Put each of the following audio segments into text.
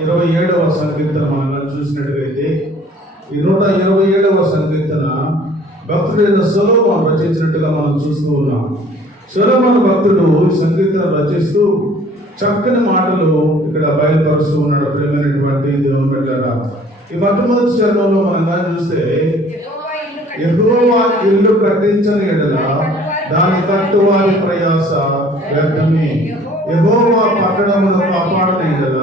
27వ సంకీర్తన మనం చూసినట్లయితే ఈ 127వ సంకీర్తన భక్తుడైన సొలొమోను రచించినట్టుగా మనం చూస్తూ ఉన్నాం. సొలొమోను భక్తుడు సంకీర్తన రచిస్తూ చక్కని మాటలు ఇక్కడ బయలుపరుస్తూ ఉన్నాడు. ప్రేమైనటువంటి దేవుని బిడ్డలారా, ఈ మొట్టమొదటి చరణంలో మనం చూస్తే యెహోవా ఇల్లు కట్టించని ఎడల దాని కట్టువారి ప్రయాస వ్యర్థమే, యెహోవా పట్టణమును కాపాడని ఎడల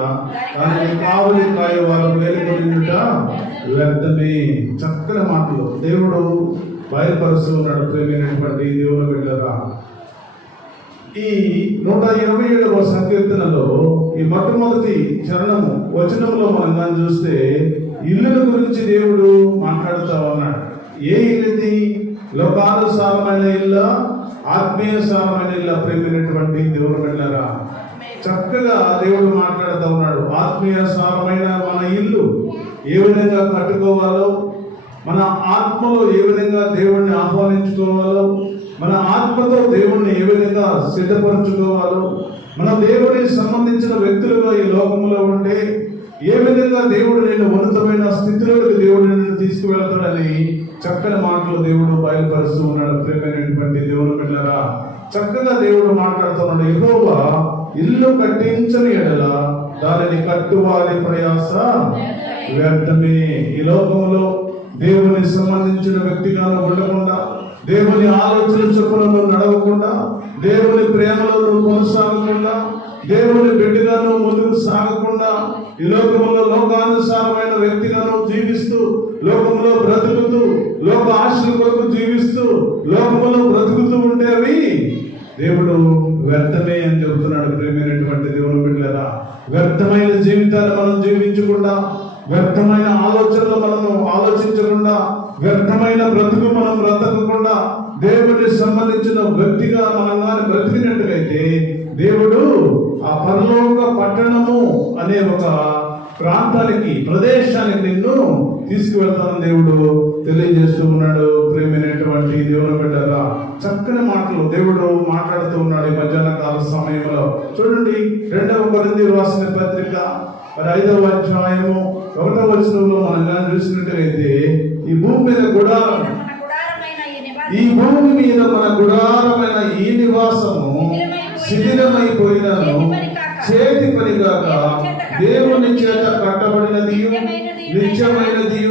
దానిని కావలి కాయవారు మేలుకొనుట వ్యర్థమే. చక్కని మాటలు దేవుడు బయలుపరుస్తూ ఉన్నాడు. ప్రేమైనటువంటి దేవుని బిడ్డలారా, ఈ 127వ సంకీర్తనలో ఈ మొట్టమొదటి చరణము వచనంలో మనం చూస్తే ఇల్లుల గురించి దేవుడు మాట్లాడుతూ ఉన్నాడు. ఏ ఇల్లుది? లోకానుసారమైన ఇల్ల, ఆత్మీయసారమైన ఇల్ల. ప్రేమైనటువంటి దేవుని బిడ్డలారా, చక్కగా దేవుడు మాట్లాడుతూ ఉన్నాడు. ఆత్మీయసారమైన మన ఇల్లు ఏ విధంగా కట్టుకోవాలో, మన ఆత్మలో ఏ విధంగా దేవుణ్ణి ఆహ్వానించుకోవాలో, మన ఆత్మతో దేవుణ్ణి ఏ విధంగా సిద్ధపరచుకోవాలో, మన దేవుడికి సంబంధించిన వ్యక్తులుగా ఈ లోకంలో ఉంటే ఏ విధంగా దేవుడు నేను ఉన్నతమైన స్థితిలోకి దేవుడు నిన్ను తీసుకువెళ్తాడని చక్కని మాటలు దేవుడు బయలుపరుస్తూ ఉన్నాడు. ప్రేమైనటువంటి దేవుని బిడ్డలారా, చక్కగా దేవుడు మాట్లాడుతున్నాడు. యెహోవా ఇల్లు కట్టించని ఎడల దానిని కట్టువారి ప్రయాస వ్యర్థమే. ఈ లోకంలో దేవుని సంబంధించిన వ్యక్తిగాను ఉండకుండా, దేవుని ఆలోచన చొప్పులను నడవకుండా, దేవుని ప్రేమలను కొనసాగకుండా, దేవుని బిడ్డగాను ముందుకు సాగకుండా, ఈ లోకంలో లోకానుసారమైన వ్యక్తిగాను జీవిస్తూ, లోకంలో బ్రతుకుతూ, లోక ఆశల కొరకు జీవిస్తూ, లోకంలో బ్రతుకుతూ ఉంటే అవి దేవుడు వ్యర్థమే అని చెబుతున్నాడు. ప్రేమైనటువంటి దేవుని బిడ్డలారా, వ్యర్థమైన జీవితాన్ని మనం జీవించకుండా, వ్యర్థమైన ఆలోచనలు మనము ఆలోచించకుండా, వ్యర్థమైన బ్రతుకు మనం బ్రతకకుండా, దేవుడికి సంబంధించిన వ్యక్తిగా మనం కానీ బ్రతికినట్టుగైతే దేవుడు ఆ పరలోక పట్టణము అనే ఒక ప్రాంతానికి, ప్రదేశానికి నిన్ను తీసుకువెళ్తానని దేవుడు తెలియజేస్తూ ఉన్నాడు. ప్రేమైనటువంటి దేవుని బిడ్డలారా, చక్కని మాటలు దేవుడు మాట్లాడుతూ ఉన్నాడు. ఈ మధ్యాహ్న కాల సమయంలో చూడండి, 2వ కొరింథీ రాసిన పత్రిక 5వ అధ్యాయము 1వ వచనంలో మనం కానీ చూసినట్లయితే ఈ భూమి మీద మన గుడారమైన ఈ నివాసము శిథిలమైపోయినను చేతి పని కాక దేవుని చేత కట్టబడినది నిత్యమైనది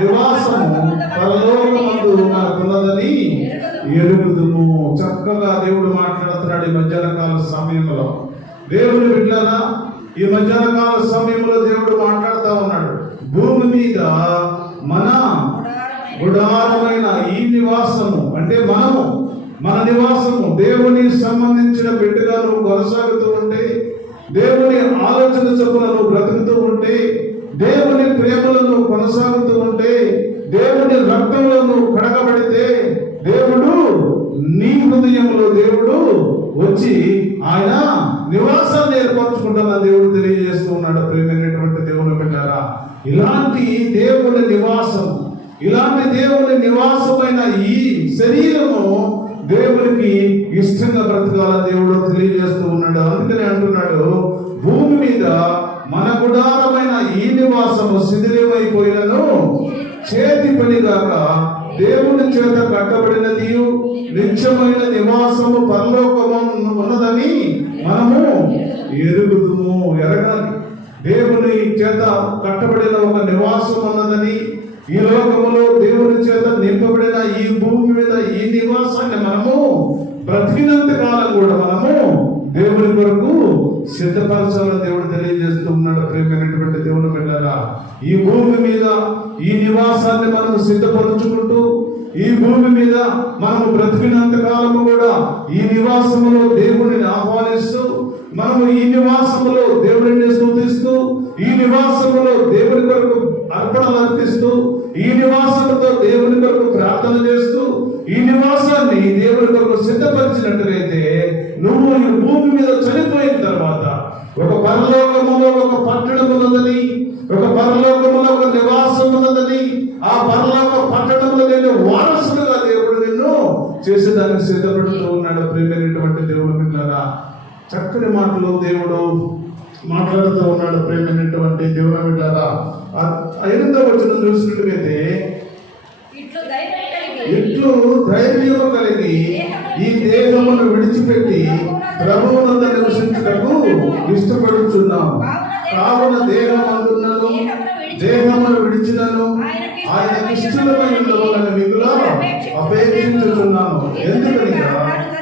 నివాసము పరలోకమందు మనకున్నదని ఎరుగుదుము. చక్కగా దేవుడు మాట్లాడుతున్నాడు ఈ మధ్యాహ్న కాల సమయంలో. దేవుని బిడ్డలారా, ఈ మధ్యాహ్న కాల సమయంలో దేవుడు మాట్లాడుతూ ఉన్నాడు. భూమి మీద మన గుడారమైన ఈ నివాసము అంటే మన నివాసము దేవుని సంబంధించిన బిడ్డగా నువ్వు కొనసాగుతూ ఉంటే, దేవుని ఆలోచన చొప్పున బ్రతుకుతూ ఉంటే, దేవుని ప్రేమలను కొనసాగుతూ ఉంటే, దేవుని రక్తంలో నువ్వు కడగబడితే, దేవుడు నీ హృదయంలో దేవుడు వచ్చి ఆయన నివాసాన్ని ఏర్పరచుకుంటున్న దేవుడు తెలియజేస్తూ ఉన్నాడు. ప్రేమైనటువంటి దేవుని బిడ్డలారా, ఇలాంటి దేవుని నివాసం, ఇలాంటి దేవుని నివాసమైన ఈ శరీరము దేవునికి ఇష్టంగా బ్రతకాలని దేవుడు తెలియజేస్తూ ఉన్నాడు. అందుకని అంటున్నాడు, భూమి మీద మన గుడారమైన ఈ నివాసము శిథిలమైపోయినను చేతి పని కాక దేవుని చేత కట్టబడినది నిత్యమైన నివాసము పరలోకము ఉన్నదని మనము ఎరుగుదుము. ఎరగాలి, దేవుని చేత కట్టబడిన ఒక నివాసం ఉన్నదని, ఈ లోకములో దేవుని చేత నింపబడిన ఈ భూమి మీద ఈ నివాసాన్ని మనము బ్రతికినంత కాలం కూడా మనము దేవుని కొరకు సిద్ధపరచాలని దేవుడు తెలియజేస్తూ ఉన్నాడు. ప్రేమైనటువంటి దేవుని బిడ్డలారా, ఈ భూమి మీద ఈ నివాసాన్ని మనము సిద్ధపరుచుకుంటూ, ఈ భూమి మీద మనము బ్రతికినంత కాలము కూడా ఈ నివాసములో దేవుడిని ఆహ్వానిస్తూ, మనము ఈ నివాసములో దేవుడిని స్తుతిస్తూ, ఈ నివాసములో దేవుని కొరకు అర్పణలు అర్పిస్తూ, ఈ నివాసముతో దేవుని కొరకు ప్రార్థన చేస్తూ, ఈ నివాసాన్ని దేవుని కొరకు సిద్ధపరిచినట్లయితే నువ్వు ఈ భూమి మీద చనిపోయిన తర్వాత ఒక పరలోకములో ఒక పట్టణం ఉన్నదని, ఒక పరలోకములో ఒక నివాసం ఉన్నదని, ఆ పరలోక పట్టణంలో నేను వారసులుగా దేవుడు నిన్ను చేసేదానికి సిద్ధపడుతూ ఉన్నాడు. ప్రేమైనటువంటి దేవుని బిడ్డలారా, చక్కని మాటలు దేవుడు మాట్లాడుతూ ఉన్నాడు. ప్రేమైనటువంటి దేవుని బిడ్డలారా, 8వ వచనం చూసినట్లయితే ఇట్లు ధైర్యము కలిగి ఈ దేహమును విడిచిపెట్టి ప్రభువునందు నివసించుటకు ఇష్టపడుచున్నాం. కావున దేహమును విడిచినను ఆయన ఇష్టమై ఉండవలని మిగుల అపేక్షించుచున్నాను. ఎందుకనగా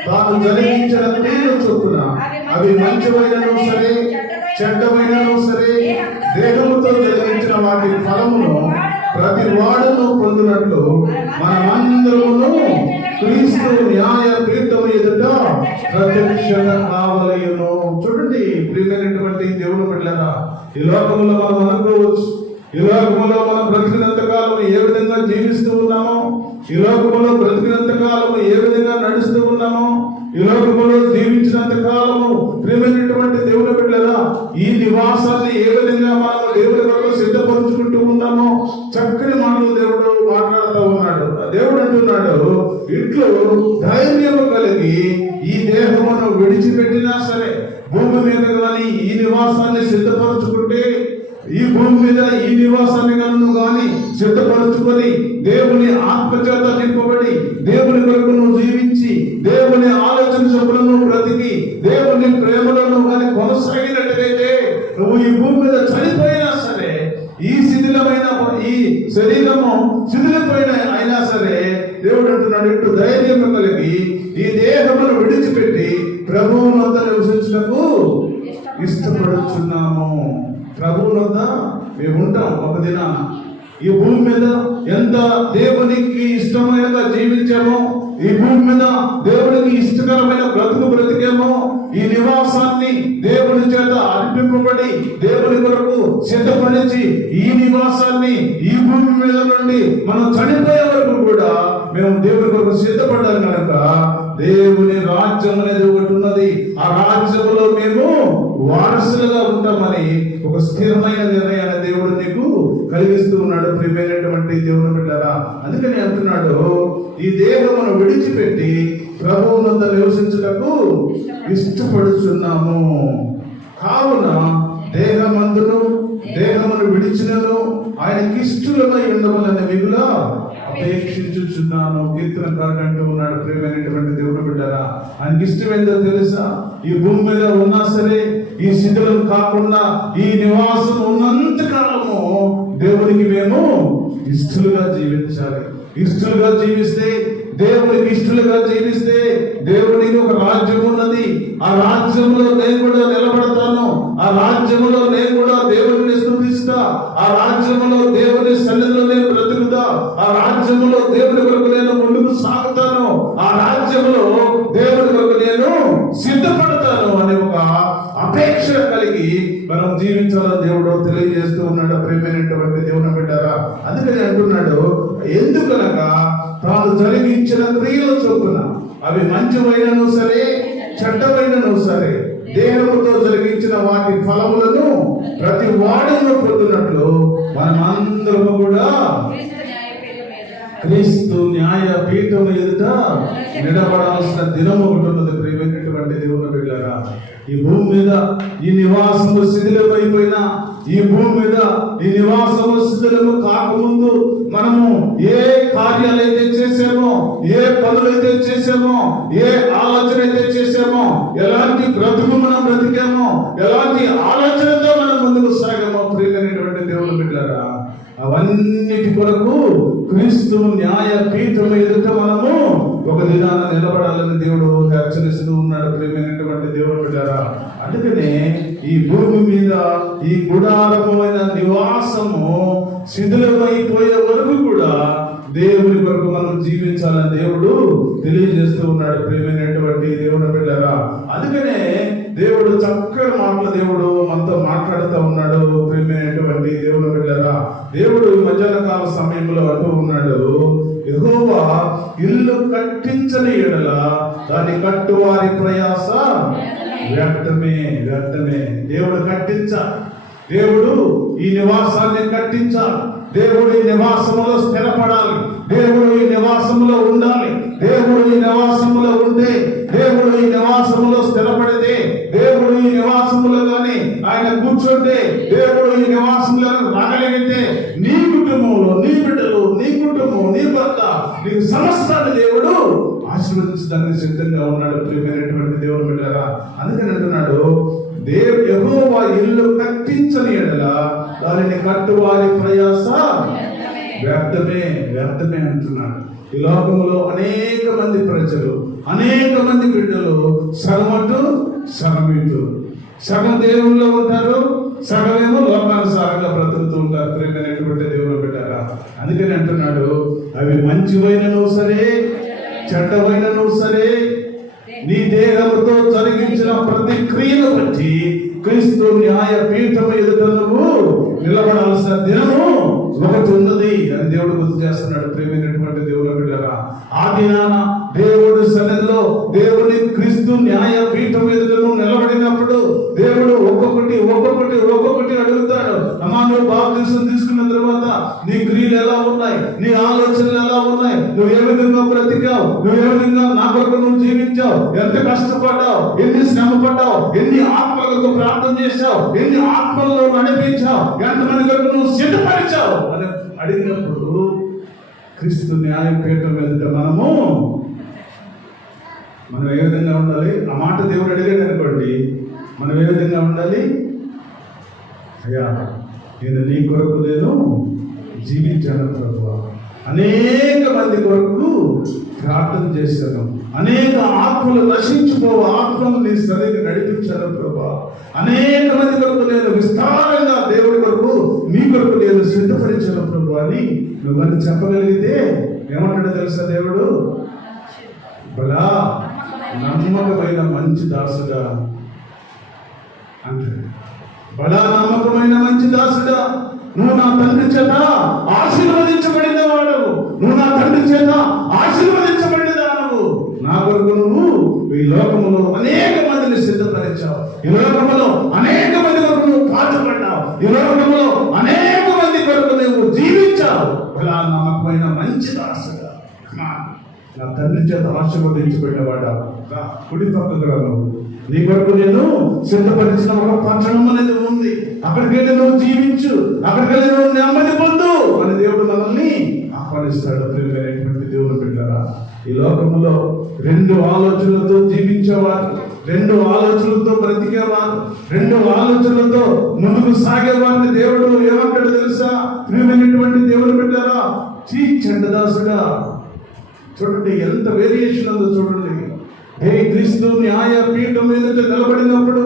తాను జరిగించిన క్రియల చొప్పున అవి మంచివైనను సరే చెడ్డమైనను సరే దేహముతో జరిగించిన వాటి ఫలమును ప్రతి వాడును పొందినట్లు మనమందరమును క్రీస్తు న్యాయ పీఠము ఎదుట ప్రత్యక్షంగా కావలయును. చూడండి ప్రియమైనటువంటి దేవుని బిడ్డలారా, ఈ లోకంలో మనం అనుకోవచ్చు, ఈ లోకంలో మనం బ్రతికినంత కాలం ఏ విధంగా జీవిస్తూ ఉన్నామో, ఈ లోకంలో బ్రతికినంత కాలం ఏ విధంగా నడుస్తూ ఉన్నామో, ఈ లోకంలో జీవించినంత కాలము ప్రియమైనటువంటి దేవుని బిడ్డలారా, ఈ నివాసాన్ని ఏ విధంగా మనం దేవుని కొరకు సిద్ధపరుచుకుంటూ ఉన్నామో చక్కని మాటలు దేవుడు మాట్లాడుతూ ఉన్నాడు. దేవుడు అంటున్నాడు, ఇట్లు ధైర్యము కలిగి ఈ దేహమును విడిచిపెట్టినా సరే, భూమి మీద కానీ ఈ నివాసాన్ని సిద్ధపరచుకుంటే, ఈ భూమి మీద ఈ నివాసాన్ని కానీ సిద్ధపరచుకొని దేవుని ఆత్మచేత నింపబడి దేవుని కొరకు నువ్వు జీవించి దేవుని ఆలోచన చొప్పులను బ్రతికి దేవుని ప్రేమలను కానీ కొనసాగినట్టుగైతే నువ్వు ఈ భూమి మీద చనిపోయినా సరే, ఈ శిథిలమైన ఈ శరీరము శిథిలమైన అయినా సరే దేవుడు అంటున్నాడు, ఇటు ధైర్యం కలిగి ఈ దేహమును విడిచిపెట్టి ప్రభువునంత నివసించుటకు ఇష్టపడుచున్నాము. ప్రభువునంత మేము ఉంటాం. ఒక దినాన ఈ భూమి మీద ఎంత దేవునికి ఇష్టమైనగా జీవించామో, ఈ భూమి మీద దేవునికి ఇష్టకరమైన బ్రతుకు బ్రతికేమో, ఈ నివాసాన్ని దేవుని చేత అర్పింపబడి దేవుని కొరకు సిద్ధపడిచి ఈ నివాసాన్ని ఈ భూమి మీద నుండి మనం చనిపోయే వరకు కూడా మేము దేవుని కొరకు సిద్ధపడ్డాం కనుక దేవుని రాజ్యం అనేది ఒకటి ఉన్నది. ఆ రాజ్యములో మేము వారసులుగా ఉంటామని ఒక స్థిరమైన నిర్ణయాన్ని దేవుడు నీకు కలిగిస్తూ ఉన్నాడు. ప్రియమైనటువంటి దేవుని బిడ్డలారా, అందుకని అంటున్నాడు, ఈ దేహమును విడిచిపెట్టి ప్రభువునందు నివసించుటకు ఇష్టపడుచున్నాము. కావున దేహమును విడిచినను ఆయనకి ఇష్టమై ఉండవలని మిగుల అపేక్షించుచున్నాను. కీర్తనకారుడు అంటూ ఉన్నాడు. ప్రియమైనటువంటి దేవుని బిడ్డలారా, ఆయనకి ఇష్టమేందో తెలుసా? ఈ భూమి మీద ఉన్నా సరే, ఈ శిథిలం కాకుండా ఈ నివాసం ఉన్నంత కాలము దేవునికి మేము ఇష్టలుగా జీవించాలి. ఇష్టలుగా జీవిస్తే, దేవునికి ఇష్టలుగా జీవిస్తే దేవునికి ఒక రాజ్యం ఉన్నది. ఆ రాజ్యంలో నేను కూడా నిలబడతాను. ఆ రాజ్యంలో నేను కూడా దేవుని స్తుతిస్తా. ఆ రాజ్యంలో దేవుని సన్నిధిలో నేను బ్రతుకుతా. ఆ రాజ్యంలో దేవుని కొరకు నేను ముందుకు సాగుతాను. ఆ రాజ్యంలో దేవుని కొరకు నేను సిద్ధపడతాను అనే ఒక అపేక్ష కలిగి మనం జీవించాలని దేవుడు తెలియజేస్తూ ఉన్నాడు. ప్రియమైనటువంటి దేవుని బిడ్డలారా, అందుకని అంటున్నాడు, ఎందుకనగా తాను జరిగించిన క్రియల చొప్పున అవి మంచివైనను సరే చెడ్డమైనను సరే దేహముతో జరిగించిన వాటి ఫలములను ప్రతి వాడును పొందినట్లు మనమందరము కూడా క్రీస్తు న్యాయ పీఠం ఎదుట నిలబడాల్సిన దినం ఒకటి ఉన్నది. ప్రియమైనటువంటి దేవుని బిడ్డలారా, ఈ భూమి మీద ఈ నివాసము శిథిలమైపోయినా, ఈ భూమి మీద ఈ నివాసము శిథిలము కాకముందు మనము ఏ కార్యాలైతే చేసామో, ఏ పనులైతే చేసామో, ఏ ఆలోచన అయితే చేసామో, ఎలాంటి బ్రతుకు మనం బ్రతికామో, ఎలాంటి ఆలోచనతో మనం ముందుకు సాగామో, ప్రియమైనటువంటి దేవుని బిడ్డలారా, అవన్నిటి కొరకు క్రీస్తు న్యాయ పీఠం ఎదుట మనము ఒక దినాన నిలబడాలని దేవుడు హెచ్చరిస్తూ ఉన్నాడు. ప్రియమైనటువంటి దేవుని బిడ్డలారా, అందుకనే ఈ భూమి మీద ఈ గుడారమైన నివాసము శిథిలమైపోయే వరకు కూడా దేవుని కొరకు మనం జీవించాలని దేవుడు తెలియజేస్తూ ఉన్నాడు. ప్రియమైనటువంటి దేవుని బిడ్డలారా, అందుకనే దేవుడు చక్కని మాటలు దేవుడు మనతో మాట్లాడుతూ ఉన్నాడు. ప్రియమైనటువంటి దేవుని బిడ్డలారా, దేవుడు ఈ మధ్యాహ్న కాల సమయంలో అంటూ ఉన్నాడు, యెహోవా ఇల్లు కట్టించని ఎడల దాన్ని కట్టువారి ప్రయాస వ్యర్థమే. దేవుడు కట్టించాలి. దేవుడు ఈ నివాసాన్ని కట్టించాలి. దేవుడు ఈ నివాసములో స్థిరపడాలి. దేవుడు ఈ నివాసములో ఉండాలి. దేవుడు ఈ నివాసములో ఉంటే, దేవుడు ఈ నివాసములో స్థిరపడితే, దేవుడు ఈ ఈ నివాసములో కానీ ఆయన కూర్చుంటే, దేవుడు ఈ నివాసంలో రాగలిగితే నీ కుటుంబంలో, నీ బిడ్డలు, నీ కుటుంబం, నీ భర్త, నీకు సమస్తాన్ని దేవుడు ఆశీర్వదించడానికి సిద్ధంగా ఉన్నాడు. ప్రియమైనటువంటి దేవుని బిడ్డలారా, అందుకని అంటున్నాడు, యెహోవా ఇల్లు కట్టించని ఎడల దానిని కట్టువారి ప్రయాస వ్యర్థమే అంటున్నాడు. ఈ లోకంలో అనేక మంది ప్రజలు, అనేక మంది బిడ్డలు సగమటు సగమిటు, సగం దేవుల్లో ఉంటారు, సగమేమో లోకానుసారంగా బ్రతుకుతూ ఉంటారు. ప్రియమైనటువంటి దేవుని బిడ్డలారా, అందుకని అంటున్నాడు, అవి మంచివైనను సరే, చెడ్డవైనను సరే, నీ దేహంతో జరిగించిన ప్రతి క్రియను బట్టి క్రీస్తు న్యాయ పీఠం ఎదుట నువ్వు నిలబడాల్సిన దినము ఒకటి ఉన్నది అని దేవుడు గుర్తు చేస్తున్నాడు. ప్రియమైనటువంటి దేవుని బిడ్డలారా, ఆ దినాన దేవుడు సన్నిధిలో దేవుని క్రీస్తు న్యాయ పీఠం ఎదుట నువ్వు నిలబడినప్పుడు దేవుడు ఒక్కొక్కటి అడుగుతాడు. అమ్మా, నువ్వు బాప్తిసం తీసుకున్న తర్వాత నీ క్రియలు ఎలా ఉన్నాయి, నీ ఆలోచనలు ఎలా ఉన్నాయి, నువ్వు ఏ విధంగా బ్రతికావు, నువ్వు ఏ విధంగా నా కొరకు నువ్వు జీవించావు, ఎంత కష్టపడ్డావు, ఎన్ని శ్రమ పడ్డావు, ఎన్ని ఆత్మలకు ప్రార్థన చేశావు, ఎన్ని ఆత్మలను నడిపించావు, ఎంతమంది కొరకు నువ్వు సిద్ధపరిచావు అని అడిగినప్పుడు క్రీస్తు న్యాయపీఠం ఎదుట మనం ఏ విధంగా ఉండాలి? ఆ మాట దేవుడు అడిగాడు అనుకోండి, మనం ఏ విధంగా ఉండాలి? అయ్యా, నేను నీ కొరకు నేను జీవించాను ప్రభువా, అనేక మంది కొరకు ప్రార్థన చేశాను, అనేక ఆత్మలు నశించిపోవు ఆత్మలు నీ సరిగ్గా నడిపించాను ప్రభువా, అనేక మంది కొరకు నేను విస్తారంగా దేవుడి కొరకు మీ కొరకు నేను సిద్ధపరిచాను ప్రభు అని నువ్వు అని చెప్పగలిగితే ఏమంటాడో తెలుసా దేవుడు? బలా నమ్మకమైన మంచి దాసుడా అంటాడు. బలా నమ్మకమైన మంచి దాసుడా, నువ్వు నా తండ్రి చేత ఆశీర్వదించబడిన వాడు, నువ్వు నా తండ్రి చేత ఆశీర్వదించబడిన దానవు, నా కొరకు నువ్వు ఈ లోకములో అనేక మందిని సిద్ధపరిచావు, ఈ లోకములో అనేక మంది కొరకు నువ్వు పాటుపడ్డావు, ఈ లోకములో అనేక మంది కొరకు నువ్వు జీవించావు. బలా నమ్మకమైన మంచి దాసుడా, నా తండ్రి చేత ఆశీర్వదించబడినవాడా, కుడి పక్కగా నువ్వు నీ కొరకు నేను సిద్ధపరిచిన ఒక పట్టణం అనేది ఉంది, అక్కడికి వెళ్ళి నువ్వు జీవించు, అక్కడికి వెళ్ళి నువ్వు నెమ్మది పొందు అని దేవుడు మనల్ని ఆహ్వానిస్తాడు. ప్రియమైనటువంటి దేవుని బిడ్డలారా, ఈ లోకంలో రెండు ఆలోచనలతో జీవించేవారు, రెండు ఆలోచనలతో బ్రతికేవారు, రెండు ఆలోచనలతో ముందుకు సాగేవారిని దేవుడు ఏమంటాడు తెలుసా? ప్రియమైనటువంటి దేవుని బిడ్డలారా, చీ చండదాసుడా, చూడండి ఎంత వేరియేషన్ ఉందో చూడండి. క్రీస్తు న్యాయ పీఠం ఎదుట నిలబడినప్పుడు,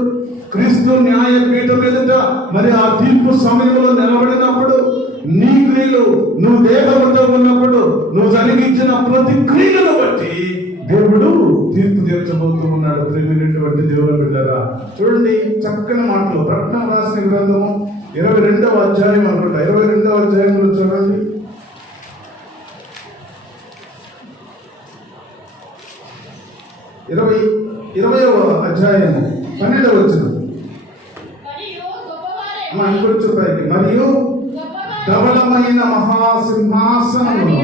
క్రీస్తు న్యాయ పీఠం ఎదుట మరి ఆ తీర్పు సమయంలో నిలబడినప్పుడు నీ క్రియలు, నువ్వు దేహంతో ఉన్నప్పుడు నువ్వు జరిగించిన ప్రతి క్రియలను బట్టి దేవుడు తీర్పు తీర్చబోతూ ఉన్నాడు. ప్రియమైనటువంటి దేవుని బిడ్డలారా, చూడండి చక్కని మాటలు. ప్రకటన రాసిన గ్రంథము 22వ అధ్యాయం అనుకుంటా, 22వ అధ్యాయంలో చూడండి, 20వ అధ్యాయము 12వ వచనం. ఇంకొంచెం పైకి. మరియు ధవళమైన మహాసింహాసనమును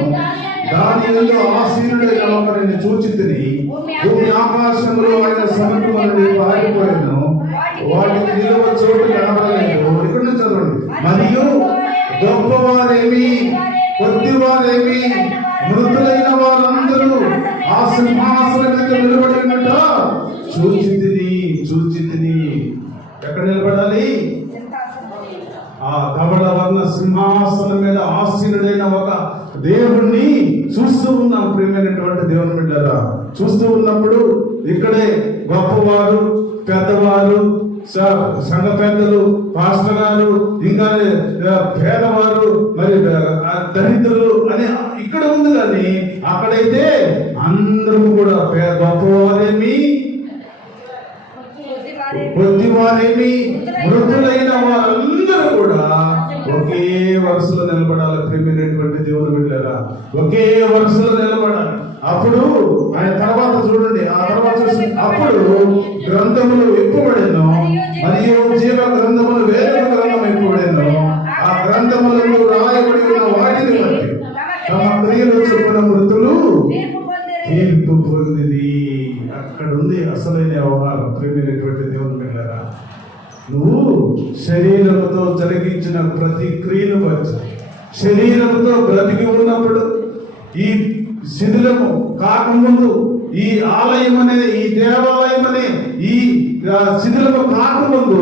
దాని యందు ఆసీనుడైన ఒకరిని చూచితిని, భూమి ఆకాశంలో ఆయన సముఖము నుండి పారిపోయాను, వాటికి నిలువ చోటు కనబడలేదు. ఇక్కడ నుంచి చదవండి. మరియు గొప్పవారేమి కొద్దివారేమి మృతులైన వారందరూ ఆ సింహాసనం మీద నిలబడినట్ట చూచితిని. ఎక్కడ నిలబడాలి? ఆ ధవళ వర్ణ సింహాసనం మీద ఆసీనుడైన ఒక దేవుణ్ణి చూస్తూ ఉన్నాం. ప్రియమైనటువంటి దేవుని బిడ్డలారా, చూస్తూ ఉన్నప్పుడు ఇక్కడే గొప్పవారు, పెద్దవారు, సంఘ పెద్దలు, పాస్టర్ గారు, ఇంకా పేదవారు, మరి దరిద్రులు అని ఇక్కడ ఉంది. కానీ అక్కడైతే అందరూ కూడా గొప్పవారేమి కొద్దివారేమి మృతులైన వారందరూ కూడా ఒకే వరుసలో నిలబడాలి. ప్రియమైనటువంటి దేవుని బిడ్డలారా, ఒకే వరుసలో నిలబడాలి. అప్పుడు ఆయన తర్వాత చూడండి, ఆ తర్వాత అప్పుడు గ్రంథములు విప్పబడెను, మరియు జీవ గ్రంథములు వేరొక గ్రంథం విప్పబడెను. ఆ గ్రంథములను రాయబడి ఉన్న వాటిని బట్టి తమ క్రియలు చొప్పున మృతులు తీర్పు పొందిది. అక్కడ ఉంది అసలైన వ్యవహారం. ప్రియమైనటువంటి దేవుని బిడ్డలారా, జరిగించిన ప్రతి క్రియను బట్టి శరీరంతో బ్రతికి ఉన్నప్పుడు ఈ శిథిలము కాకముందు ఈ ఆలయం అనే ఈ దేవాలయం అనే ఈ శిథిలము కాకముందు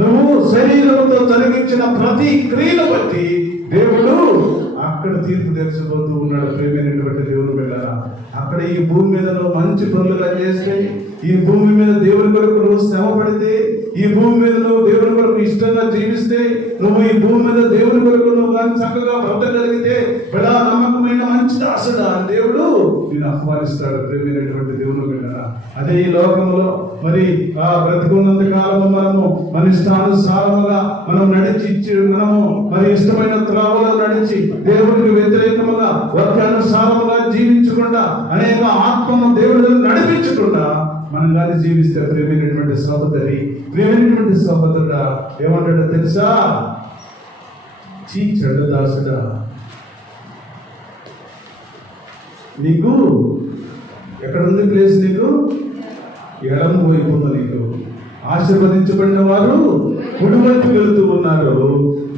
నువ్వు శరీరంతో జరిగించిన ప్రతి క్రియను బట్టి దేవుడు అక్కడ తీర్పు తెరచబోతూ ఉన్నాడు. ప్రేమైనటువంటి దేవుని బిడ్డలారా, అక్కడ ఈ భూమి మీద నువ్వు మంచి పనులుగా చేస్తే, ఈ భూమి మీద దేవుని కొరకు నువ్వు శ్రమ పడితే, ఈ భూమి మీద నువ్వు దేవుని కొరకు ఇష్టంగా జీవిస్తే, నువ్వు ఈ భూమి మీద దేవుని కొరకు నువ్వు కానీ చక్కగా బ్రతకగలిగితే, బిడ్డ నమ్మకమైన మంచి దాసుడా అని దేవుడు నేను ఆహ్వానిస్తాడు. ప్రేమైనటువంటి దేవుని బిడ్డలారా, అదే ఈ లోకంలో మరి ఆ బ్రతికున్నంత కాలము మనము మన ఇష్టానుసారముగా మనం మనము మరి ఇష్టమైన త్రావులో నడిచి దేవుడికి వ్యతిరేకముగా వాక్యానుసారముగా జీవించకుండా అనేక ఆత్మను దేవుడి నడిపించకుండా మనం కానీ జీవిస్తే ప్రేమైనటువంటి సహోదరి, ప్రేమైనటువంటి సహోదరుడా ఏమంటాడో తెలుసా? చెడ్డ దాసుడా, నీకు ఎక్కడుంది ప్లేస్? నీకు ఎడమ వైపు ఉంది. నీకు ఆశీర్వదించబడిన వారు కుడి వైపు వెళుతూ ఉన్నారు,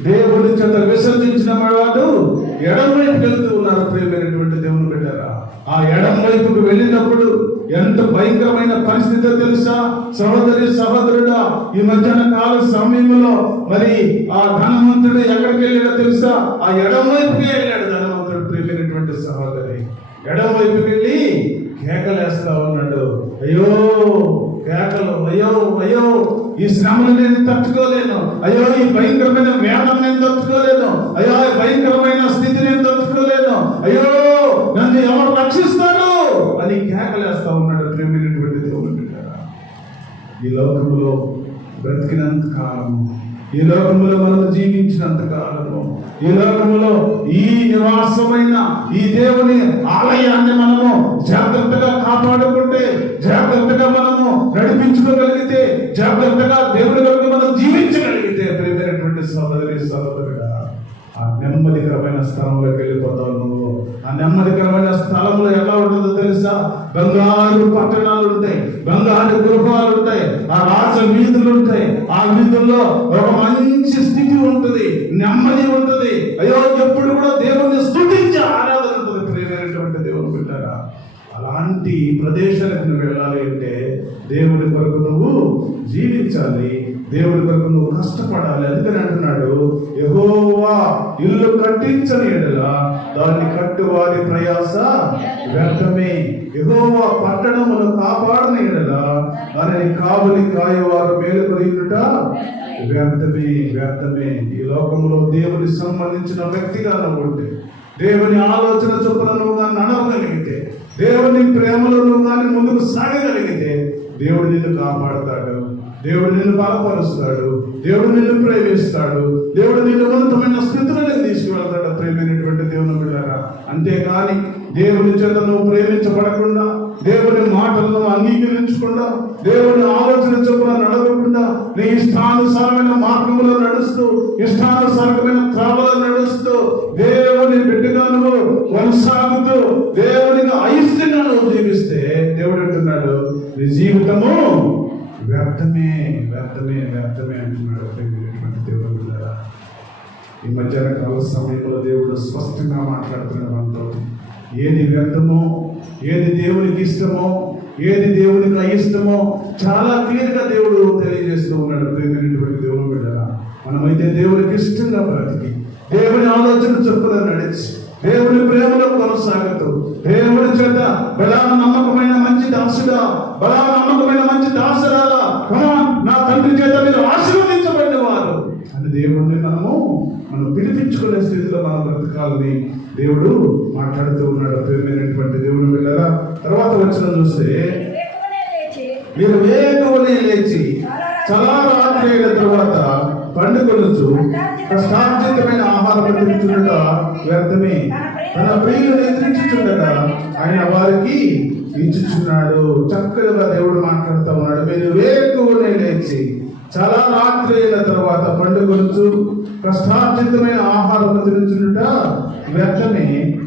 దేవుడి చేత విసర్జించిన వాడు ఎడమ వైపు వెళుతూ ఉన్నారు. ప్రియమైనటువంటి దేవుని బిడ్డలారా, ఆ ఎడమ వైపుకు వెళ్ళినప్పుడు ఎంత భయంకరమైన పరిస్థితి తెలుసా? సహోదరి సహోదరుడా, ఈ మధ్యాహ్న కాల సమయంలో మరి ఆ ధనవంతుడు ఎక్కడికి వెళ్ళాడో తెలుసా? ఆ ఎడమ వైపుకి వెళ్ళాడు ధనవంతుడు. ప్రియమైనటువంటి సహోదరి, ఎడమ వైపుకి వెళ్ళి కేకలేస్తా ఉన్నాడు. అయ్యో కేకలు, అయ్యో అయ్యో ఈ శ్రమను నేను తట్టుకోలేను, అయ్యో ఈ భయంకరమైన వేదన నేను తట్టుకోలేను, అయ్యో ఈ భయంకరమైన స్థితి నేను తట్టుకోలేను, అయ్యో నన్ను ఎవరు రక్షిస్తాడు అని కేకలేస్తా ఉన్నాడు. ప్రేమైనటువంటి దేవుని బిడ్డలారా, ఈ లోకములో బ్రతికినంత కాలము, ఈ లోకములో మనం జీవించినంత కాలము, ఈ లోకములో ఈ నివాసమైన ఈ దేవుని ఆలయాన్ని మనము జాగ్రత్తగా కాపాడుకుంటే, జాగ్రత్తగా మనము నడిపించుకోగలిగితే, జాగ్రత్తగా దేవుని వరకు మనం జీవించగలిగితే ప్రియమైనటువంటి సహోదరి సహోదరుడా, ఆ నెమ్మదికరమైన స్థలంలోకి వెళ్ళిపోతావు నువ్వు. ఆ నెమ్మదికరమైన స్థలంలో ఎలా ఉంటుందో తెలుసా? బంగారు పట్టణాలు ఉంటాయి, బంగారు గృహాలు ఉంటాయి, ఆ రాజ వీధులు ఉంటాయి. ఆ వీధుల్లో ఒక మంచి స్థితి ఉంటుంది, నెమ్మది ఉంటుంది. అయ్యో ఎప్పుడు కూడా దేవుణ్ణి స్తుతించే ఆరాధన ఉంటుంది. ప్రియమైనటువంటి దేవుని బిడ్డలారా, అలాంటి ప్రదేశాలకు నువ్వు వెళ్ళాలి అంటే దేవుడి కొరకు నువ్వు జీవించాలి, దేవుడి కొరకు నువ్వు కష్టపడాలి. అందుకని అంటున్నాడు, యెహోవా ఇల్లు కట్టించని ఎడల దాన్ని కట్టువారి ప్రయాస వ్యర్థమే, యెహోవా పట్టణమును కాపాడని ఎడల దానిని కావలి కాయవారు మేలుకొనియుట వ్యర్థమే వ్యర్థమే. ఈ లోకంలో దేవుని సంబంధించిన వ్యక్తిగా నువ్వు ఉంటే, దేవుని ఆలోచన చొప్పున నువ్వు కానీ నడవగలిగితే, దేవుని ప్రేమలో నువ్వు కానీ ముందుకు సాగగలిగితే దేవుడు నిన్ను కాపాడుతాడు, దేవుడు నిన్ను బలపరుస్తాడు, దేవుడు నిన్ను ప్రేమిస్తాడు, దేవుడు నిన్ను ఉన్నతమైన స్థితిలోనే తీసుకువెళ్తాడు. ప్రేమైనటువంటి దేవుని బిడ్డలారా, అంతేకాని దేవుని చేత నువ్వు ప్రేమించబడకుండా, దేవుని మాటలను అంగీకరించకుండా, దేవుని ఆలోచన చొప్పున నడవకుండా, నీ ఇష్టానుసారమైన మార్గంలో నడుస్తూ, ఇష్టానుసారమైన త్రావలో నడుస్తూ, దేవుని బిడ్డగా నువ్వు కొనసాగుతూ, దేవునికి అయిష్టంగా నువ్వు జీవిస్తే దేవుడు అంటున్నాడు, నీ జీవితము వ్యర్థమే వ్యర్థమే వ్యర్థమే అంటున్నాడు. దేవుడు బిడ్డలారా, ఈ మధ్యాహ్న కాల సమయంలో దేవుడు స్పష్టంగా మాట్లాడుతున్నాడు మనతో. ఏది వ్యర్థమో, ఏది దేవునికి ఇష్టమో, ఏది దేవునికి అయిష్టమో చాలా క్లియర్గా దేవుడు తెలియజేస్తూ ఉన్నాడు. ప్రేమైనటువంటి దేవుని బిడ్డలారా, మనమైతే దేవునికి ఇష్టంగా బ్రతికి, దేవుని ఆలోచన చొప్పున నడిచి, దేవుని ప్రేమలో కొనసాగుతూ, దేవుని చేత బలాన నమ్మకమైన మంచి దాసుడా, బలాన నమ్మకమైన మంచి దాసురాలా, నా తండ్రి చేత మీరు ఆశీర్వదించబడిన వారు అని దేవుడిని మనం పిలిపించుకునే స్థితిలో మనం బ్రతకాలని దేవుడు మాట్లాడుతూ ఉన్నాడు. ప్రియమైనటువంటి దేవుని బిడ్డలారా, తర్వాత వచనం చూస్తే, మీరు వేకువనే లేచి చాలా రాత్రి అయిన తర్వాత పండుకొనొచ్చు కష్టార్జితమైన ఆహారం తింటున్నట వ్యర్థమే, తన ప్రియులను ఎదిరించుచుండగా ఆయన వారికి ఇచ్చుచున్నాడు. చక్కగా దేవుడు మాట్లాడుతూ ఉన్నాడు. మీరు వేకువనే లేచి చాలా రాత్రి అయిన తర్వాత పండుకొనొచ్చు కష్టార్జితమైన ఆహారం తింటున్నట వ్యర్థమే,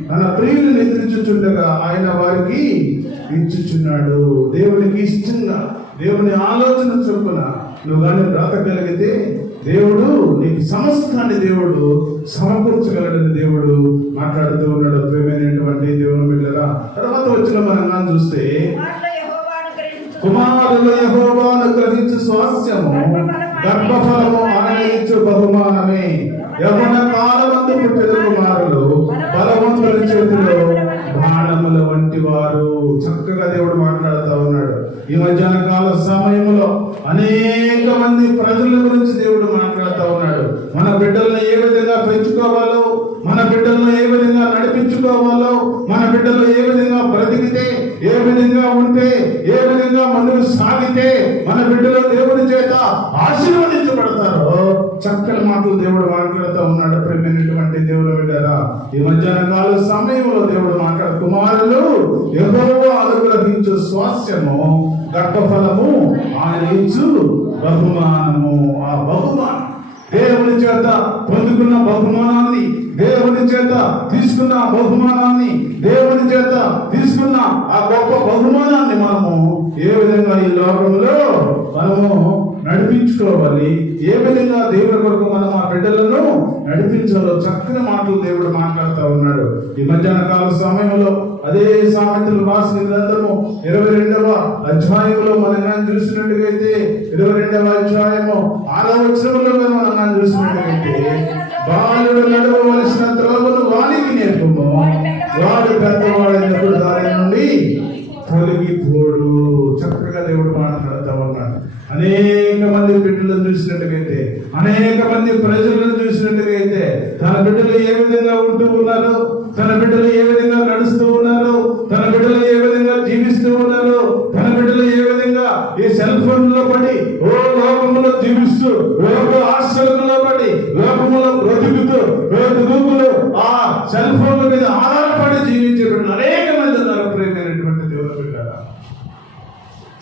తన ప్రియులను ఎదిరించుచుండగా ఆయన వారికి ఇచ్చుచున్నాడు. దేవునికి ఇష్టంగా, దేవుని ఆలోచన చొప్పున నువ్వు కానీ బ్రతకగలిగితే దేవుడు నీకు సమస్తాన్ని దేవుడు సమకూర్చగలడని దేవుడు మాట్లాడుతూ ఉన్నాడు. ప్రియమైనటువంటి దేవుని బిడ్డలారా, తర్వాత వచ్చిన మనం చూస్తే కుమారులు యెహోవాను గ్రహించు స్వాస్థ్యము, గర్భఫలము ఆయన ఇచ్చు బహుమానమే. యవ్వన కాలమందు పుట్టిన కుమారులు బలవంతుల చేతిలో బాణముల వంటి వారు. చక్కగా దేవుడు మాట్లాడుతూ ఉన్నాడు. ఈ మధ్యాహ్న కాల సమయంలో అనేక మంది ప్రజల గురించి దేవుడు మాట్లాడుతూ ఉన్నాడు. మన బిడ్డలను ఏ విధంగా పెంచుకోవాలో, మన బిడ్డలను ఏ విధంగా నడిపించుకోవాలో, మన బిడ్డలు ఏ విధంగా బ్రతికితే, ఏ విధంగా ఉంటే, ఏ విధంగా ముందుకు సాగితే మన బిడ్డలు దేవుడి చేత ఆశీర్వదించబడతారో చక్కని మాటలు దేవుడు మాట్లాడుతూ ఉన్నాడు. ప్రేమైనటువంటి దేవుడు బిడ్డలారా, ఈ మధ్యాహ్న కాల సమయంలో దేవుడు మాట్లాడు, కుమారులు యెహోవా అనుగ్రహించు స్వాస్థ్యము, గర్భఫలము ఆయన ఇచ్చు బహుమానము. ఆ బహుమానం దేవుని చేత పొందుకున్న బహుమానాన్ని, దేవుని చేత తీసుకున్న బహుమానాన్ని, దేవుని చేత తీసుకున్న ఆ గొప్ప బహుమానాన్ని మనము ఏ విధంగా ఈ లోకంలో మనము నడిపించుకోవాలి, ఏ విధంగా దేవుడి కొరకు మనం ఆ బిడ్డలను నడిపించాలో చక్కని మాటలు దేవుడు మాట్లాడుతూ ఉన్నాడు. ఈ మధ్యాహ్న కాల సమయంలో అదే సామెతలు రాసిన గ్రంథము 22వ అధ్యాయంలో మనం కానీ చూసినట్టుగైతే 22వ అధ్యాయము 6వ వచనంలో మనం కానీ చూసినట్టుగైతే, బాలుడు నడవవలసిన త్రోవను వానికి నేర్పుము, వాడు పెద్దవాడైనప్పుడు దాని నుండి తొలగిపోడు. చక్కగా దేవుడు మాట్లాడుతూ ఉన్నాడు. అనేక మంది బిడ్డలను చూసినట్టుగైతే, అనేక మంది ప్రజలను చూసినట్టుగైతే తన బిడ్డలు ఏ విధంగా ఉంటూ ఉన్నారు, తన బిడ్డలు ఏ విధంగా నడుస్తూ ఉన్నారు, తన బిడ్డలు ఏ విధంగా జీవిస్తూ ఉన్నారు, తన బిడ్డలు ఏ విధంగా ఈ సెల్ ఫోన్ లో పడి లోకంలో జీవిస్తూ, లోక ఆశ్రమంలో పడి, లోకంలో బ్రతుకుతూ, బ్రతుకులు ఆ సెల్ ఫోన్ల మీద ఆధారపడి జీవించే బిడ్డలు అనేక మంది ఉన్నారు. ప్రేమైనటువంటి దేవుడు బిడ్డలారా,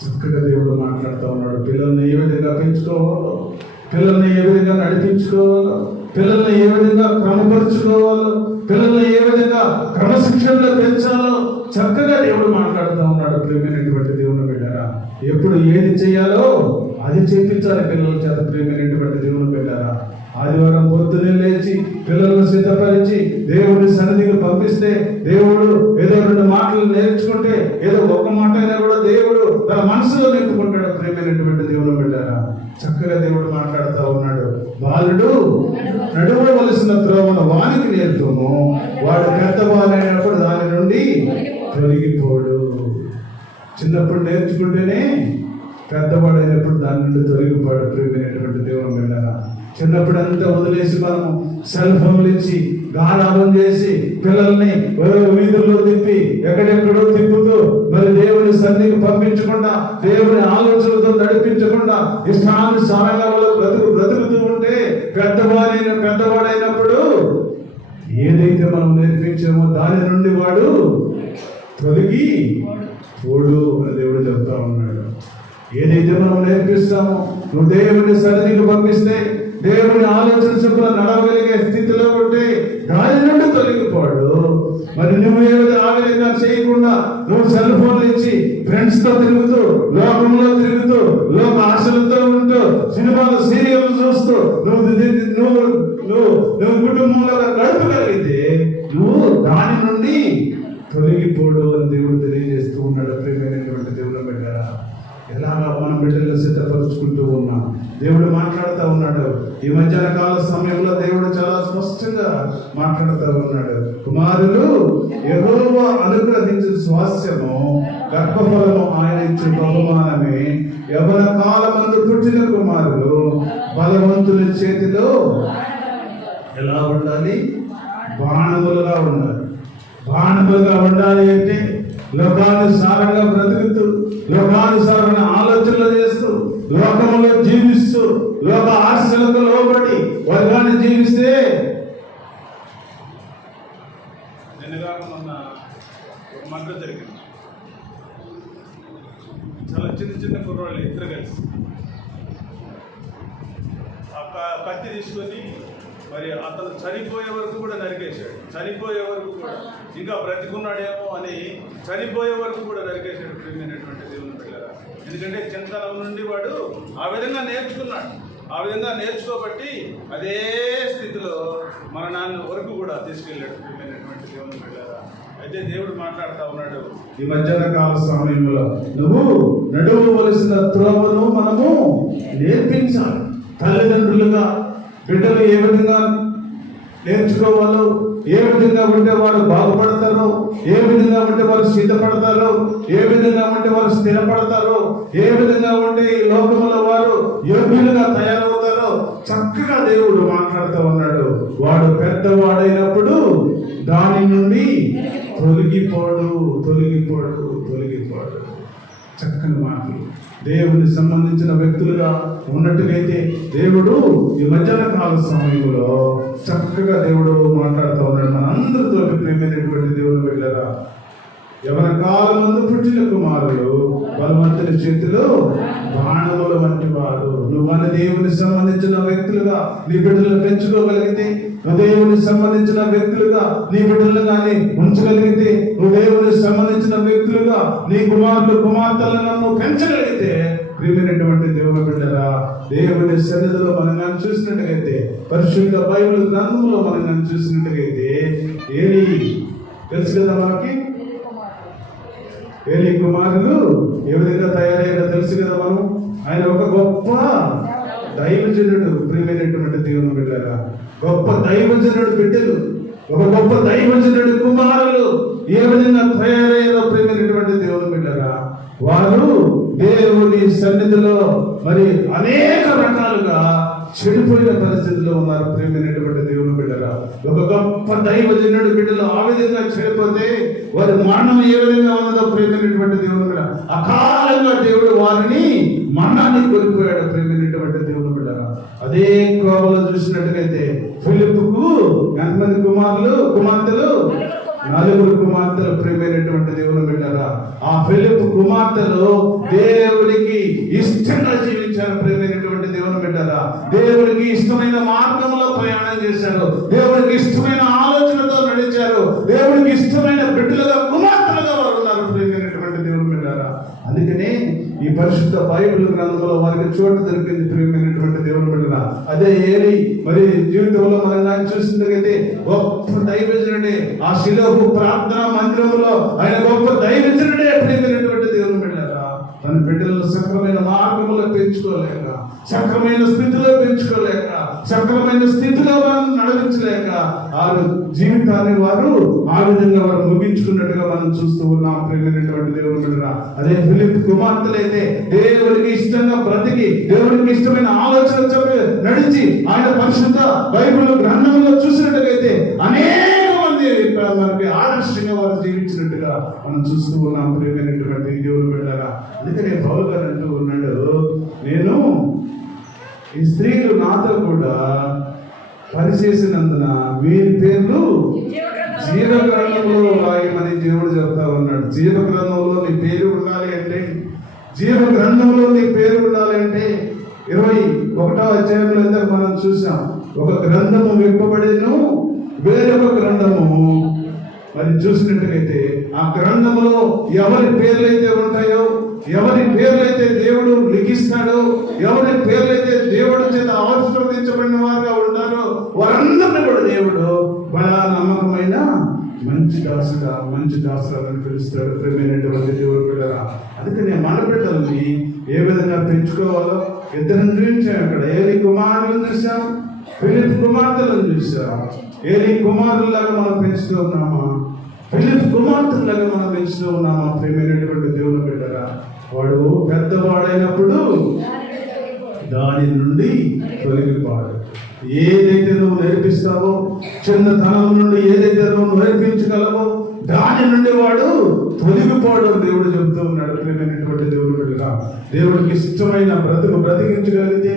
చక్కగా దేవుడు మాట్లాడుతూ ఉన్నాడు. పిల్లల్ని ఏ విధంగా పెంచుకోవాలో, పిల్లల్ని ఏ విధంగా నడిపించుకోవాలో, పిల్లల్ని ఏ విధంగా క్రమపరుచుకోవాలో, పిల్లల్ని ఏ విధంగా క్రమశిక్షణలో పెంచాలో చక్కగా దేవుడు మాట్లాడుతూ ఉన్నాడు. ప్రేమైనటువంటి దేవుని బిడ్డలారా, ఎప్పుడు ఏది చేయాలో అది చేపించాలి పిల్లల చేత. ప్రేమైనటువంటి దేవుని బిడ్డలారా, ఆదివారం పొద్దునే లేచి పిల్లలను సిద్ధపరిచి దేవుడి సన్నిధికి పంపిస్తే, దేవుడు ఏదో 2 మాటలు నేర్చుకుంటే, ఏదో ఒక మాట అయినా కూడా దేవుడు తన మనసులో నింపుకుంటాడు. ప్రేమైనటువంటి దేవుని బిడ్డలారా, చక్కగా దేవుడు మాట్లాడుతూ ఉన్నాడు. బాలుడు నడవవలసిన త్రోవను వానికి నేర్పుము, వాడు పెద్దవాడైనప్పుడు దాని నుండి తొలగిపోడు. చిన్నప్పుడు నేర్చుకుంటేనే పెద్దవాడైనప్పుడు దాని నుండి తొలగిపోడు. ప్రేమైనటువంటి దేవుని బిడ్డలారా, చిన్నప్పుడు అంతా వదిలేసి మనము సెల్ ఫోన్లు ఇచ్చి గాఢాబం చేసి పిల్లల్ని వీధుల్లో తిప్పి ఎక్కడెక్కడో తిప్పుతూ మరి దేవుని సన్నిధికి పంపించకుండా, దేవుని ఆలోచనలతో నడిపించకుండా ఇష్టానుసారంగా వాళ్ళు బ్రతుకుతూ ఉంటే పెద్దవాడైనప్పుడు ఏదైతే మనం నేర్పించామో దాని నుండి వాడు తొలగి పోడు అని దేవుడు చెప్తా ఉన్నాడు. ఏదైతే మనం నేర్పిస్తామో, నువ్వు దేవుని సన్నిధికి పంపిస్తే, దేవుని ఆలోచన చొప్పున నడవగలిగే స్థితిలో ఉంటే దాని నుండి తొలగిపోడు. మరి నువ్వు ఆ విధంగా చేయకుండా నువ్వు సెల్ ఫోన్లు ఇచ్చి ఫ్రెండ్స్ తో తిరుగుతూ, లోకంలో తిరుగుతూ, లోక ఆశలతో ఉంటూ, సినిమాలు సీరియల్ చూస్తూ నువ్వు కుటుంబంలో గడపగలిగితే నువ్వు దాని నుండి తొలగిపోడు అని దేవుడు తెలియజేస్తూ ఉన్నాడు. ప్రియమైనటువంటి దేవుని బిడ్డలారా, ఎలాగా మనం బిడ్డలను సిద్ధపరుచుకుంటూ ఉన్నాం. దేవుడు మాట్లాడుతూ ఉన్నాడు. ఈ మధ్యాహ్న కాల సమయంలో దేవుడు చాలా స్పష్టంగా మాట్లాడుతూ ఉన్నాడు. కుమారులు యెహోవా అనుగ్రహించిన స్వాస్థ్యము, గర్భఫలము ఆయన ఇచ్చే బహుమానమే. యవ్వన కాలమందు పుట్టిన కుమారులు బలవంతుల చేతిలో ఎలా ఉండాలి? బాణములుగా ఉండాలి. బాణములుగా ఉండాలి అంటే లోకానుసారంగా బ్రతుకుతూ, లోకానుసారమైన ఆలోచనలు చేస్తూ, లోకంలో జీవిస్తూ, లోక ఆశలకు లోబడి వర్గాన్ని జీవిస్తే, నిన్నగా మొన్న ఒక మంట జరిగింది. చాలా చిన్న కుర్రాళ్ళు ఇద్దరు కలిసి కత్తి తీసుకొని మరి అతను చనిపోయే వరకు కూడా నరికేశాడు. చనిపోయే వరకు కూడా, ఇంకా బ్రతికున్నాడేమో అని చనిపోయే వరకు కూడా నరికేశాడు. ప్రియమైనటువంటి దేవుని బిడ్డలారా, ఎందుకంటే చింతనం నుండి వాడు ఆ విధంగా నేర్చుకున్నాడు. ఆ విధంగా నేర్చుకోబట్టి అదే స్థితిలో మన నాన్న వరకు కూడా తీసుకెళ్ళాడు. ప్రియమైనటువంటి దేవుని బిడ్డలారా, అయితే దేవుడు మాట్లాడుతూ ఉన్నాడు, ఈ మధ్యాహ్న కాల సమయంలో నువ్వు నడవవలసిన త్రోవను మనము నేర్పించాలి. తల్లిదండ్రులుగా బిడ్డలు ఏ విధంగా నేర్చుకోవాలో, ఏ విధంగా ఉంటే వారు బాగుపడతారో, ఏ విధంగా ఉంటే వారు సిద్ధపడతారో, ఏ విధంగా ఉంటే వారు స్థిరపడతారో, ఏ విధంగా ఉంటే ఈ లోకంలో వారు యోగ్యులుగా తయారవుతారో చక్కగా దేవుడు మాట్లాడుతూ ఉన్నాడు. వాడు పెద్దవాడైనప్పుడు దాని నుండి తొలగిపోడు. చక్కని మాటలు. దేవునికి సంబంధించిన వ్యక్తులుగా ఉన్నట్టుగైతే దేవుడు ఈ మధ్యాహ్న కాల సమయంలో చక్కగా దేవుడు మాట్లాడుతూ ఉన్నాడు మనందరితో. ప్రేమైనటువంటి దేవుని బిడ్డలారా, యవన కాలమందు పుట్టిన కుమారుడు బలవంతుని చేతిలో బాణముల వంటి వారు. నువ్వు అన్న దేవునికి సంబంధించిన వ్యక్తులుగా నీ బిడ్డలను పెంచుకోగలిగితే, నువ్వు దేవునికి సంబంధించిన వ్యక్తులుగా నీ బిడ్డలను కానీ ఉంచగలిగితే, నువ్వు దేవునికి సంబంధించిన వ్యక్తులుగా నీ కుమారులు కుమార్తెలను పెంచగలిగితే, ప్రియమైనటువంటి దేవుని బిడ్డరా, దేవుని సన్నిధిలో మనం చూసినట్టుగైతే, పరిశుద్ధ బైబిల్ గ్రంథంలో మనం చూసినట్టుగైతే, ఏలీ తెలుసు కదా మనకి. ఏలీ కుమారులు ఏ విధంగా తయారయ్యారో తెలుసు కదా మనం. ఆయన ఒక గొప్ప దైవజనుడు. ప్రియమైనటువంటి దేవుని బిడ్డలారా, గొప్ప దైవజనుడు బిడ్డలు, ఒక గొప్ప దైవజనుడు కుమారులు ఏ విధంగా తయారయ్యారో ప్రియమైనటువంటి దేవుని బిడ్డలారా, వారు దేవుని సన్నిధిలో మరి అనేక రకాలుగా చెడిపోయిన పరిస్థితిలో ఉన్నారు. ప్రియమైనటువంటి దేవుని బిడ్డరా, ఒక గొప్ప దైవజనుడు బిడ్డలు ఆ విధంగా చెడిపోతే వారి మరణం ఏ విధంగా ఉన్నదో ప్రియమైనటువంటి దేవుని బిడ్డ, అకాలంగా దేవుడు వారిని మరణాన్ని కోల్పోయాడు. ప్రియమైనటువంటి దేవుని బిడ్డరా, అదే కోవలో చూసినట్టుగైతే ఫిలిప్పుకు ఎంతమంది కుమార్తెలు? 4 కుమార్తెలు. ప్రియమైనటువంటి దేవుని బిడ్డరా, ఆ ఫిలిప్పు కుమార్తెలు దేవుడికి ఇష్టంగా జీవించారు. ప్రియమైనటువంటి దేవుని బిడ్డరా, దేవుడికి ఇష్టమైన మార్గంలో ప్రయాణం చేశారు, దేవుడికి ఇష్టమైన ఆలోచనతో నడిచారు, దేవుడికి ఇష్టమైన బిడ్డలుగా కుమార్తెలుగా వారు ఉన్నారు. ప్రియమైనటువంటి దేవుని బిడ్డరా, అందుకనే ఈ పరిశుద్ధ బైబిల్ గ్రంథంలో వారికి చోటు దొరికింది. ప్రియమైనటువంటి దేవుని బిడ్డరా, అదే ఏలీ మరి జీవితంలో మనం చూసినట్లయితే గొప్ప దైవజనుడే. ఆ శిలోహు ప్రార్థనా మందిరంలో ఆయన గొప్ప దైవజనుడే. ప్రియమైనటువంటి దేవుని బిడ్డరా, తన బిడ్డలను సక్రమైన మార్గంలో పెంచుకోలేక, సక్రమైన స్థితిలో పెంచుకోలేక, సక్రమైన స్థితిలో మనం నడిపించలేక ఆ జీవితాన్ని వారు ఆ విధంగా వారు ముగించుకున్నట్టుగా మనం చూస్తూ ఉన్నాం. ప్రియమైనటువంటి దేవుని బిడ్డరా, అదే ఫిలిప్పు కుమార్తెలైతే దేవుడికి ఇష్టంగా బ్రతికి, దేవుడికి ఇష్టమైన ఆలోచన నడిచి ఆయన పరిశుద్ధ బైబిల్ గ్రంథంలో చూసినట్టుగైతే అనేక మంది మనకి ఆదర్శంగా వారు జీవించినట్టుగా మనం చూస్తూ ఉన్నాం. ప్రియమైనటువంటి దేవుని బిడ్డరా, అందుకనే పౌలు గారు అంటూ ఉన్నాడు, నేను ఈ స్త్రీలు నాతో కూడా పనిచేసినందున వీరి పేర్లు జీవ గ్రంథంలో రాయమని దేవుడు చెప్తా ఉన్నాడు. జీవ గ్రంథంలో నీ పేరు ఉండాలి అంటే, జీవ గ్రంథంలో నీ పేరు ఉండాలి అంటే 21వ అధ్యాయంలో ఇందాక మనం చూసాం, ఒక గ్రంథము విప్పబడిను, వేరొక గ్రంథము మరి చూసినట్టుగైతే ఆ గ్రంథంలో ఎవరి పేర్లైతే ఉంటాయో, ఎవరి పేర్లైతే దేవుడు లిఖిస్తాడో, ఎవరి పేర్లైతే దేవుడు చేత ఆశీర్వదించబడిన వారుగా ఉంటారో వారందరినీ కూడా దేవుడు బలా నమ్మకమైన మంచి దాసులని పిలుస్తాడు. ప్రియమైనటువంటి దేవుడు బిడ్డరా, అందుకనే మన బిడ్డల్ని ఏ విధంగా పెంచుకోవాలో ఇద్దరిని చూపించాం. అక్కడ ఏలీ కుమారులను చూసాం, ఫిలిప్పు కుమార్తెలను చూసాం. ఏలీ కుమారులాగా మనం పెంచుతూ ఉన్నామా? ఫిలిప్పు కుమార్తెలాగా మనం పెంచుతూ ఉన్నామా? ప్రియమైనటువంటి దేవుని బిడ్డరా, వాడు పెద్దవాడైనప్పుడు దాని నుండి తొలగిపోడు. ఏదైతే నువ్వు నేర్పిస్తావో, చిన్నతనం నుండి ఏదైతే నువ్వు నేర్పించగలవో దాని నుండి వాడు తొలగిపోవడం దేవుడు చెబుతూ ఉన్నాడు. ప్రియమైనటువంటి దేవుడు బిడ్డరా, దేవుడికి ఇష్టమైన బ్రతికించగలిగితే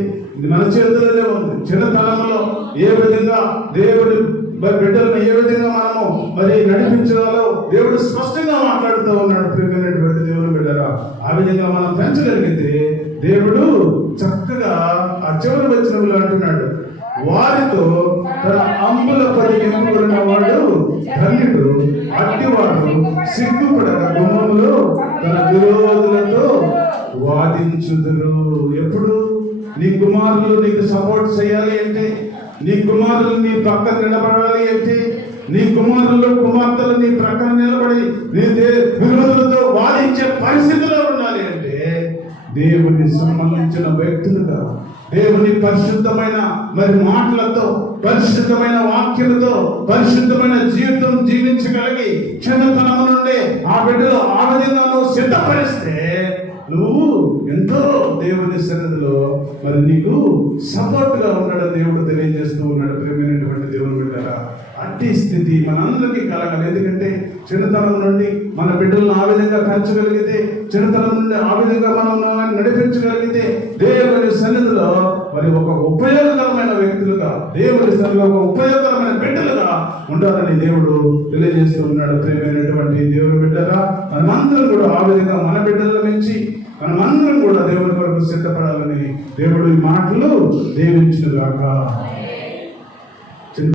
మన చేతుల్లోనే ఉంది. చిన్నతనంలో ఏ విధంగా దేవుడి బిడ్డలను ఏ విధంగా మనము మరి నడిపించాలో దేవుడు స్పష్టంగా మాట్లాడుతూ ఉన్నాడు. ప్రియమైనటువంటి దేవుని బిడ్డరా, ఆ విధంగా మనం పెంచగలిగితే దేవుడు చక్కగా ఆ చివరి వచనంలో అంటున్నాడు, వారితో తన అంబుల పడి ఎంపుకున్న వాడు ధన్యుడు, అట్టివాడు సిగ్గుపడక గుమ్మములో తన విరోధులతో వాదించుదురు. ఎప్పుడు? నీ కుమారులు నీకు సపోర్ట్ చేయాలి అంటే, నీ కుమారులు నీ పక్కన నిలబడాలి అంటే, నీ కుమారులు కుమార్తెలు నీ ప్రక్కన నిలబడి నీ విరోధులతో వాదించే పరిస్థితిలో ఉండాలి అంటే దేవుని సంబంధించిన వ్యక్తులుగా, దేవుని పరిశుద్ధమైన మాటలతో, పరిశుద్ధమైన వాక్యలతో, పరిశుద్ధమైన జీవితం జీవించగలిగి చిన్నతనము నుండి ఆ బిడ్డలు ఆ విధంగా నువ్వు సిద్ధపరిస్తే నువ్వు ఎంతో దేవుని సన్నిధిలో నీకు సపోర్ట్ గా ఉన్నాడు దేవుడు తెలియజేస్తూ ఉన్నాడు. ప్రియమైనటువంటి దేవుని బిడ్డలారా, అట్టి స్థితి మనందరికీ కలగాలి. ఎందుకంటే చిన్నతనం నుండి మన బిడ్డలను ఆ విధంగా పెంచగలిగితే, చిన్నతనం నుండి ఆ విధంగా మనం నడిపించగలిగితే దేవుని సన్నిధిలో ఒక ఉపయోగకరమైన వ్యక్తులుగా, దేవుని సన్నిధిలో ఒక ఉపయోగకరమైన బిడ్డలుగా ఉండాలని దేవుడు తెలియజేస్తూ ఉన్నాడు. ప్రియమైనటువంటి దేవుని బిడ్డగా మనమందరం కూడా ఆ విధంగా మన బిడ్డలను పెంచి మనమందరం కూడా దేవుని కొరకు సిద్ధపడాలని దేవుడు ఈ మాటలు దీవించుగాక.